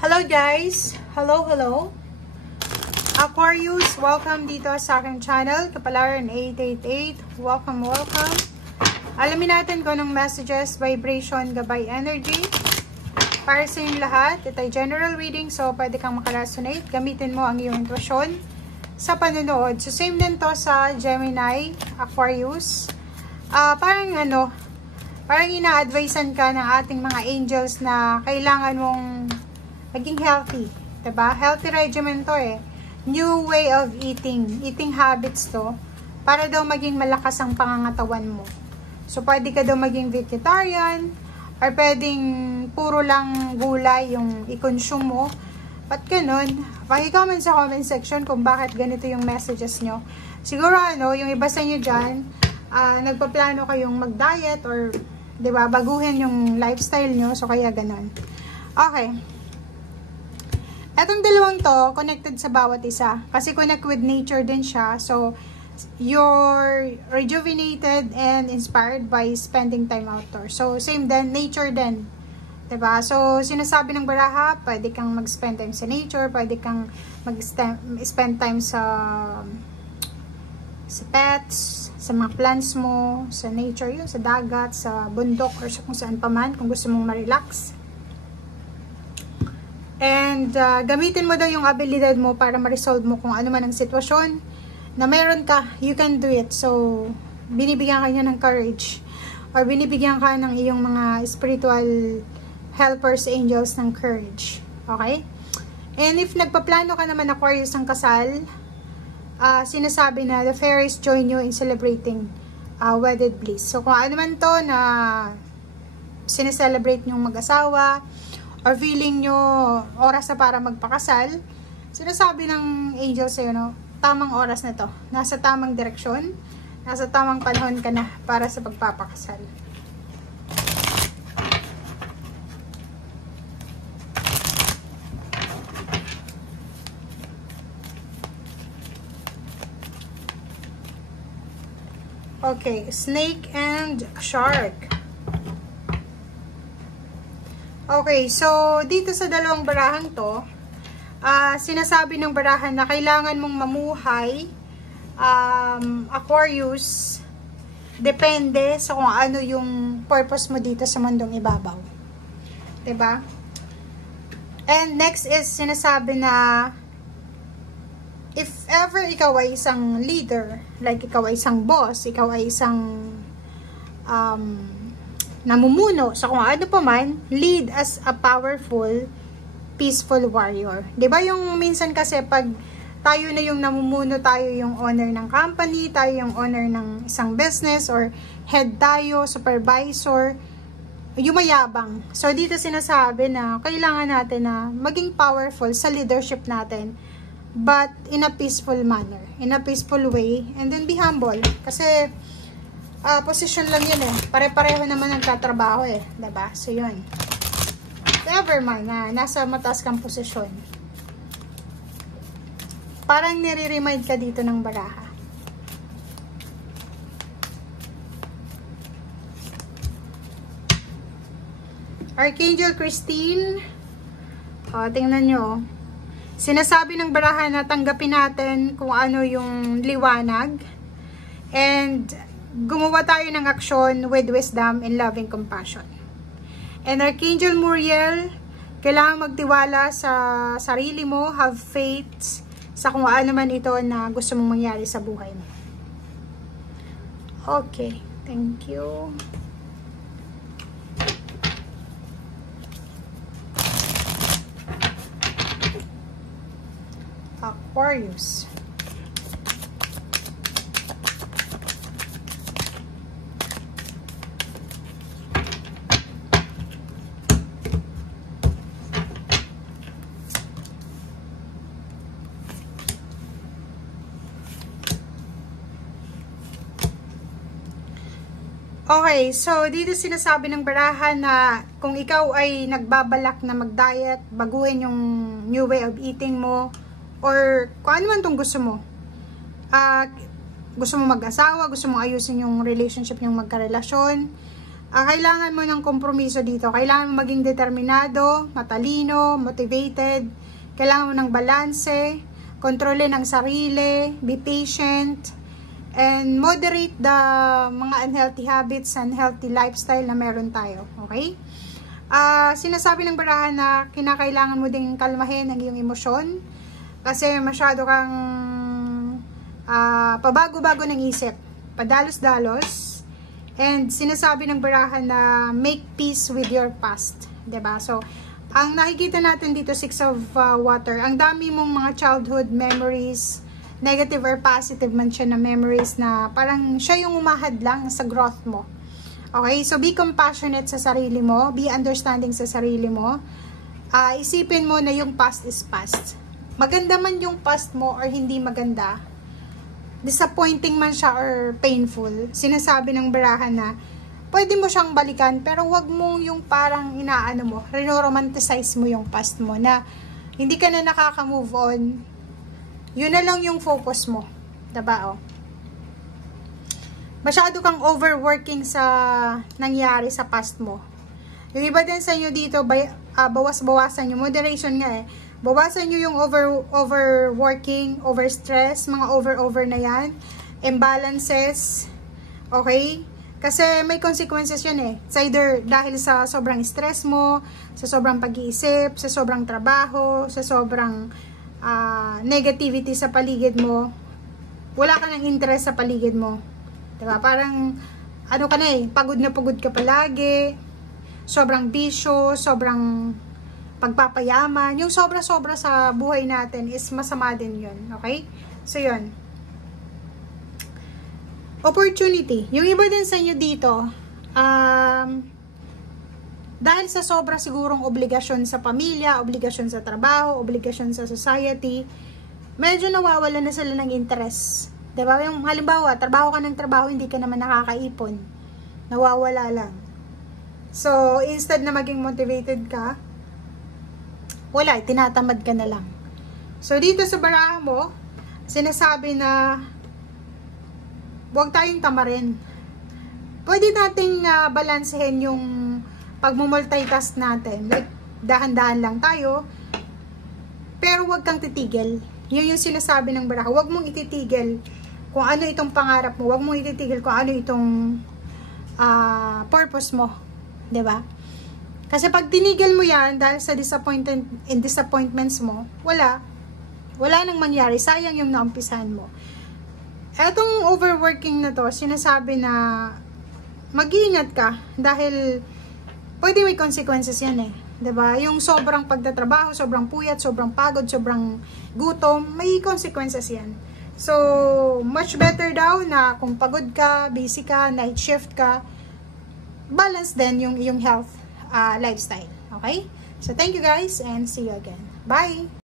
Hello guys! Hello! Aquarius, welcome dito sa aking channel, Kapalaran 888. Welcome! Alamin natin kung anong messages, vibration, gabay energy para sa inyong lahat. Ito ay general reading, so pwede kang makaresonate. Gamitin mo ang iyong intuition sa panonood. So same din to sa Gemini, Aquarius. Parang ina-advisean ka ng ating mga angels na kailangan mong maging healthy, diba? Healthy regimen to eh. New way of eating habits to, para daw maging malakas ang pangangatawan mo. So, pwede ka daw maging vegetarian, or pwedeng puro lang gulay yung i-consume mo. Ba't ganun? Paki-comment sa comment section kung bakit ganito yung messages nyo. Siguro yung iba sa inyo dyan, nagpaplano kayong mag-diet, or diba, baguhin yung lifestyle nyo, so kaya ganun. Okay. Etong dalawang to, connected sa bawat isa. Kasi connect with nature din siya. So, you're rejuvenated and inspired by spending time outdoors. So, same din, nature din. Diba? So, sinasabi ng baraha, pwede kang mag-spend time sa nature, pwede kang mag-spend time sa pets, sa mga plants mo, sa nature yun, sa dagat, sa bundok, or sa kung saan pa man, kung gusto mong ma-relax. And gamitin mo daw yung abilidad mo para ma-resolve mo kung ano man ang sitwasyon na meron ka, you can do it. So, binibigyan ka niya ng courage, or binibigyan ka ng iyong mga spiritual helpers, angels ng courage. Okay? And if nagpaplano ka naman Aquarius ng kasal, sinasabi na the fairies join you in celebrating wedded bliss. So, kung ano man to na sineselebrate nyong mag-asawa, or feeling nyo oras na para magpakasal, sinasabi ng angel sa'yo, no, tamang oras na to. Nasa tamang direksyon, nasa tamang panahon ka na para sa pagpapakasal. Okay, snake and shark. Okay, so dito sa dalawang barahang to, sinasabi ng barahan na kailangan mong mamuhay, Aquarius, depende sa kung ano yung purpose mo dito sa mundong ibabaw. Diba? And next is sinasabi na if ever ikaw ay isang leader, like ikaw ay isang boss, ikaw ay isang namumuno sa kung ano pa man, lead as a powerful, peaceful warrior. 'Di ba yung minsan kasi pag tayo na yung namumuno, tayo yung owner ng company, tayo yung owner ng isang business, or head tayo, supervisor, yumayabang. So dito sinasabi na kailangan natin na maging powerful sa leadership natin, but in a peaceful manner, in a peaceful way, and then be humble. Kasi position lang yun eh. Pare-pareho naman ang tatrabaho eh. Diba? So, yun. Never mind na nasa mataas kang posisyon. Parang nire-remind ka dito ng baraha. Archangel Christine. Tingnan nyo. Sinasabi ng baraha na tanggapin natin kung ano yung liwanag. And gumawa tayo ng aksyon with wisdom and loving compassion. And Archangel Muriel, kailangan magtiwala sa sarili mo, have faith sa kung ano man ito na gusto mong mangyari sa buhay mo. Okay, thank you. Aquarius. Okay, so dito sinasabi ng baraha na kung ikaw ay nagbabalak na mag-diet, baguhin yung new way of eating mo, or kung ano man itong gusto mo. Gusto mo mag-asawa, gusto mo ayusin yung relationship yung magkarelasyon, Kailangan mo ng kompromiso dito. Kailangan mo maging determinado, matalino, motivated. Kailangan mo ng balanse, kontrolin ang sarili, be patient, and moderate the mga unhealthy habits and healthy lifestyle na meron tayo. Okay? Sinasabi ng barahan na kinakailangan mo ding kalmahin ang iyong emosyon kasi masyado kang pabago-bago ng isip, padalos-dalos. And sinasabi ng barahan na make peace with your past. 'Di ba? So, ang nakikita natin dito, 6 of water, ang dami mong mga childhood memories, negative or positive man siya na memories na parang siya yung umahad lang sa growth mo. Okay? So, be compassionate sa sarili mo, be understanding sa sarili mo. Isipin mo na yung past is past. Maganda man yung past mo or hindi maganda, disappointing man siya or painful, sinasabi ng barahan na pwede mo siyang balikan, pero wag mong yung parang inaano mo, rinoromanticize mo yung past mo na hindi ka na nakaka-move on. Yun na lang yung focus mo. Diba, oh? Masyado kang overworking sa nangyari sa past mo. Yung iba din sa inyo dito, bawas-bawasan yung moderation nga eh. Bawasan nyo yung overworking, overstress, mga over na yan, imbalances, okay? Kasi may consequences yun eh. It's either dahil sa sobrang stress mo, sa sobrang pag-iisip, sa sobrang trabaho, sa sobrang negativity sa paligid mo, wala ka ng interest sa paligid mo. Diba? Parang, ano ka na eh, pagod na pagod ka palagi, sobrang bisyo, sobrang pagpapayaman, yung sobra-sobra sa buhay natin is masama din yun. Okay? So, yun. Opportunity. Yung iba din sa inyo dito, dahil sa sobra sigurong obligasyon sa pamilya, obligasyon sa trabaho, obligasyon sa society, medyo nawawala na sila ng interest. Diba? Yung halimbawa, trabaho ka ng trabaho, hindi ka naman nakakaipon. Nawawala lang. So, instead na maging motivated ka, wala, tinatamad ka na lang. So, dito sa baraha mo, sinasabi na huwag tayong tamarin. Pwede nating balansehin yung pag-multitask natin. Like, dahan-dahan lang tayo. Pero huwag kang titigil. Yun yung sinasabi ng baraha. Huwag mong ititigil kung ano itong pangarap mo. Huwag mong ititigil kung ano itong purpose mo. 'Di ba? Kasi pag tinigil mo yan dahil sa disappointments mo, wala nang mangyari. Sayang yung naumpisahan mo. Etong overworking na to, sinasabi na mag-iingat ka dahil pwede may consequences yan eh. 'Di ba? Yung sobrang pagtatrabaho, sobrang puyat, sobrang pagod, sobrang gutom, may consequences yan. So, much better daw na kung pagod ka, busy ka, night shift ka, balance din yung iyong health lifestyle. Okay? So, thank you guys and see you again. Bye!